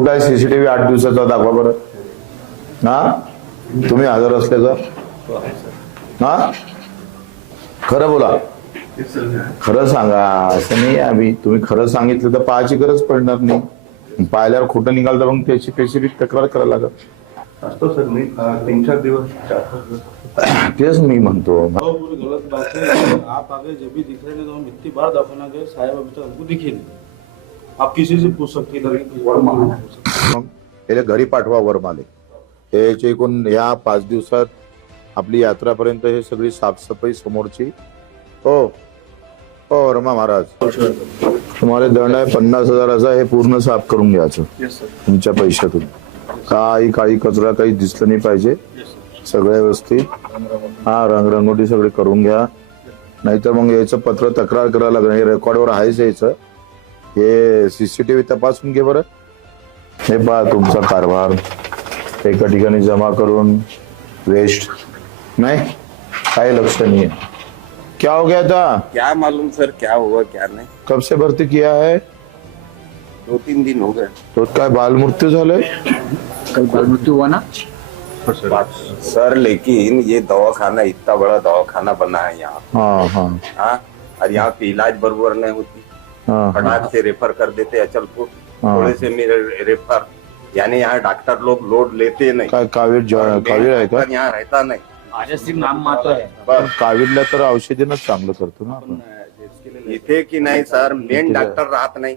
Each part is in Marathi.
कुठं आहे सीसीटीव्ही 8 दिवसाचा दाखवा बरं. हा तुम्ही हजर असले तर हा खरं बोला, खरं सांगा. असं नाही आम्ही, तुम्ही खरं सांगितलं तर पाहायची गरज पडणार नाही. पाहिल्यावर खोटं निघाल तर मग त्याची स्पेसिफिक तक्रार करायला लागत असतो सर. मी 3-4 दिवस तेच मी म्हणतो. पूरी गलत बात है. आप आगे जब भी दिख रहे हैं तो हम इतनी बार दफना गए, साहब अभी तक हमको दिखे नहीं. आप किसी से पूछ सकते इधर वर्मा. मग याला घरी पाठवा वरमाले. याचे एकूण या 5 दिवसात आपली यात्रापर्यंत हे सगळी साफसफाई समोरची. हो हो वर्मा महाराज, तुम्हाला दंड आहे 50,000 हे पूर्ण साफ करून घ्यायचं तुमच्या पैशातून. काही काळी कचरा काही दिसलं नाही पाहिजे. सगळ्या व्यवस्थित हा रंगरंगोटी सगळे करून घ्या. नाहीतर मग याचं पत्र तक्रार करायला लागणार. हे रेकॉर्डवर आहेच यायचं. हे सीसीटीव्ही तपासून घे बरं. हे पहा तुमचा कारभार एका ठिकाणी जमा करून वेस्ट नाही, काही लक्ष नहीं है. क्या हो गया था? क्या मालूम सर, क्या हुआ क्या नहीं. कब से भर्ती किया है? 2-3 दिन हो गए. तो काय बाल मृत्यू झाले? कल बाल मृत्यु हुआ ना सर, लेकिन ये दवाखाना इतना बड़ा दवाखाना बना है यहाँ. हाँ हाँ हाँ, और यहाँ पे इलाज बराबर नहीं होती. हाँ फटाक से रेफर कर देते अचलपुर. हाँ. थोड़े से मेरे रेफर, यानी यहाँ डॉक्टर लोग लोड लेते नहीं. काय कावीर कावीर आहे का? डॉक्टर यहाँ रहता नहीं. माझ्या सिर्फ नाम मात्र है. बस कावीरला तर औषधीनच चांगलं करतो ना आपण. इथे की नाही सर, मेन डॉक्टर राहत नाही.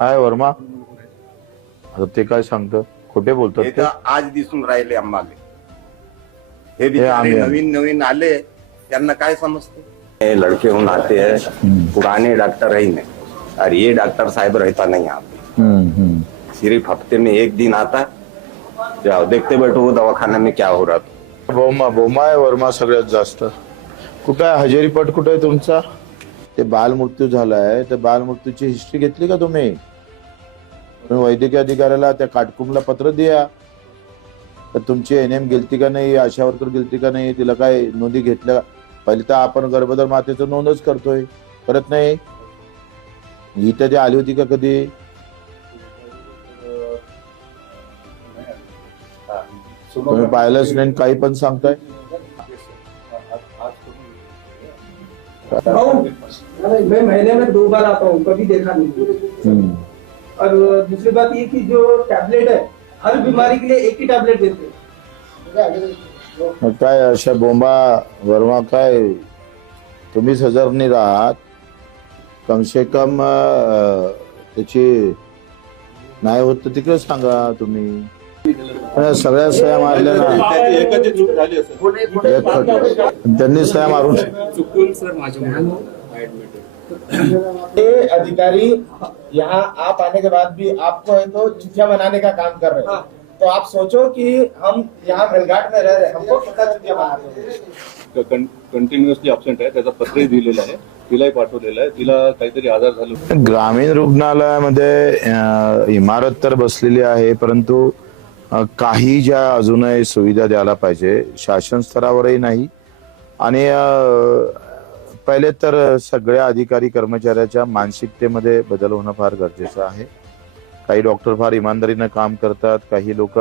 हाय वर्मा, आता ते काय सांगतं? खोटे बोलतात हे ते. तर आज दिसून राहिले आम्हाला. हे आम्ही- बिचारे नवीन नवीन आले, त्यांना काय समजते. ये लड़के हूँ आते हैं, पुराने डॉक्टर ही नहीं. और ये डॉक्टर साहब रहता नहीं यहाँ पे. सिर्फ हफ्ते में 1 दिन आता. जाओ देखते बैठो वो दवाखाना में क्या हो रहा था. बोमा बोमा आहे वर्मा सगळ्यात जास्त. कुठं आहे हजेरीपट? कुठं आहे तुमचा? ते बाल मृत्यू झालाय, त्या बाल मृत्यूची हिस्ट्री घेतली का तुम्ही? तुम्ही वैद्यकीय अधिकाऱ्याला त्या काटकुमला पत्र द्या. तर तुमची एनएम गेलती का नाही, आशा वर्कर गेलती का नाही, तिला काय नोंदी घेतल्या? पहिले तर आपण गर्भधर मातेचं नोंदच करतोय, करत नाही. इथं ती आली होती का कधी? तुम्ही पाहिलंच नाही, काही पण सांगताय. मैं महीने में 2 बार आता हूँ, कभी देखा नहीं. और दूसरी बात ये कि जो टैबलेट है, हर बीमारी के लिए एक ही टैबलेट देते हैं. मग काय अशा बोंबा वर्मा, काय तुम्हीच हजर नाही राहत. कमसे कम त्याची नाही होत तर तिकडे सांगा तुम्ही. पण सगळ्या सह्या मारल्या ना, एकाची चूक झाली असेल. एक खट. त्यांनी सह्या मारून चुकून सर माझ्या ये अधिकारी यहाँ आप आने के बाद भी आपको है तो चिट्ठियां बनाने का काम कर रहे हैं. तो आप सोचो कि हम यहाँ घलघाट में रह रहे हैं, हमको कितना चिट्ठियां बनानी है. कंटिन्युअसली अब्सेंट आहे, त्याचा पत्रही दिलेलं आहे, तिलाही पाठवलेलं आहे. तिला काहीतरी आजार झाला. ग्रामीण रुग्णालयामध्ये इमारत तर बसलेली आहे, परंतु काही ज्या अजूनही सुविधा द्यायला पाहिजे, शासन स्तरावरही नाही. आणि पहिले तर सगळ्या अधिकारी कर्मचाऱ्याच्या मानसिकतेमध्ये बदल होणं फार गरजेचं आहे. काही डॉक्टर फार इमानदारीनं काम करतात, काही लोक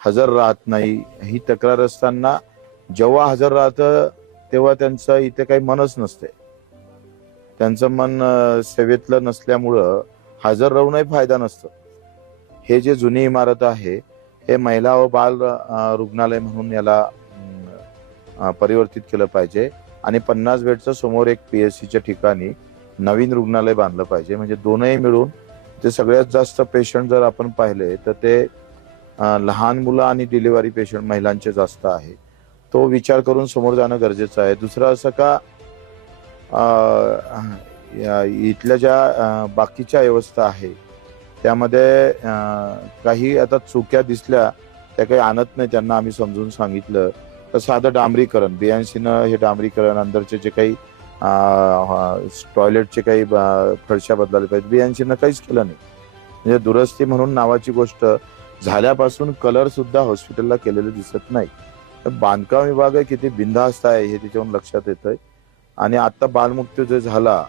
हजर राहत नाही. ही तक्रार असताना जेव्हा हजर राहतं तेव्हा त्यांचं इथे काही मनच नसते. त्यांचं मन सेवेतलं नसल्यामुळं हजर राहूनही फायदा नसतो. हे जे जुनी इमारत आहे हे महिला व बाल रुग्णालय म्हणून याला परिवर्तित केलं पाहिजे. आणि 50 बेडचं समोर एक PSCच्या ठिकाणी नवीन रुग्णालय बांधलं पाहिजे. म्हणजे दोनही मिळून ते सगळ्यात जास्त पेशंट जर आपण पाहिले तर ते लहान मुलं आणि डिलिव्हरी पेशंट महिलांचे जास्त आहे. तो विचार करून समोर जाणं गरजेचं आहे. दुसरं असं का इथल्या ज्या बाकीच्या व्यवस्था आहे त्यामध्ये काही आता चुक्या दिसल्या त्या काही आणत नाही. त्यांना आम्ही समजून सांगितलं तर साधं डांबरीकरण, BNCनं हे डांबरीकरण, अंदरचे जे काही टॉयलेटचे काही फरशा बदलायला पाहिजे, BNCनं काहीच केलं नाही. म्हणजे दुरुस्ती म्हणून नावाची गोष्ट झाल्यापासून कलर सुद्धा हॉस्पिटलला केलेलं दिसत नाही. बांधकाम विभाग किती बिनधास्त आहे हे त्याच्यावरून लक्षात येतंय. आणि आता बालमृत्यू जे झाला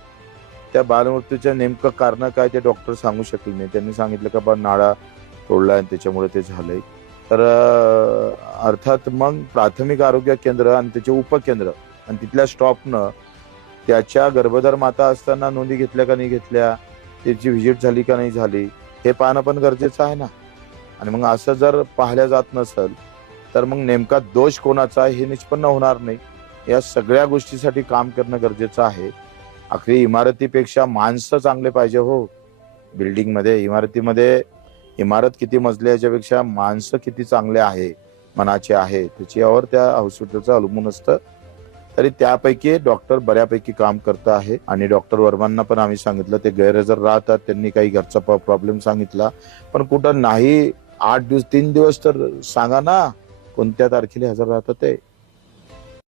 त्या बालमृत्यूचं नेमकं कारण काय ते डॉक्टर सांगू शकले नाही. त्यांनी सांगितलं का बा नाळा तोडला आणि त्याच्यामुळे ते झालंय. तर अर्थात मग प्राथमिक आरोग्य केंद्र आणि त्याचे उपकेंद्र आणि तिथल्या स्टॉपनं त्याच्या गर्भधार माता असताना नोंदी घेतल्या का नाही घेतल्या, त्याची व्हिजिट झाली का नाही झाली, हे पाहणं पण गरजेचं आहे ना. आणि मग असं जर पाहिलं जात नसेल तर मग नेमका दोष कोणाचा हे निष्पन्न होणार नाही. या सगळ्या गोष्टीसाठी काम करणं गरजेचं आहे. अखेरी इमारतीपेक्षा माणसं चांगले पाहिजे हो. बिल्डिंग मध्ये इमारतीमध्ये इमारत किती मजली याच्यापेक्षा माणसं किती चांगले आहे मनाचे आहे त्याच्यावर त्या हॉस्पिटलचं अवलंबून असतं. तरी त्यापैकी डॉक्टर बऱ्यापैकी काम करत आहे. आणि डॉक्टर वर्मांना पण आम्ही सांगितलं, ते गैरहजर राहतात, त्यांनी काही घरचा प्रॉब्लेम सांगितला पण कुठं नाही 8 दिवस 3 दिवस तर सांगा ना कोणत्या तारखेला हजर राहतात ते.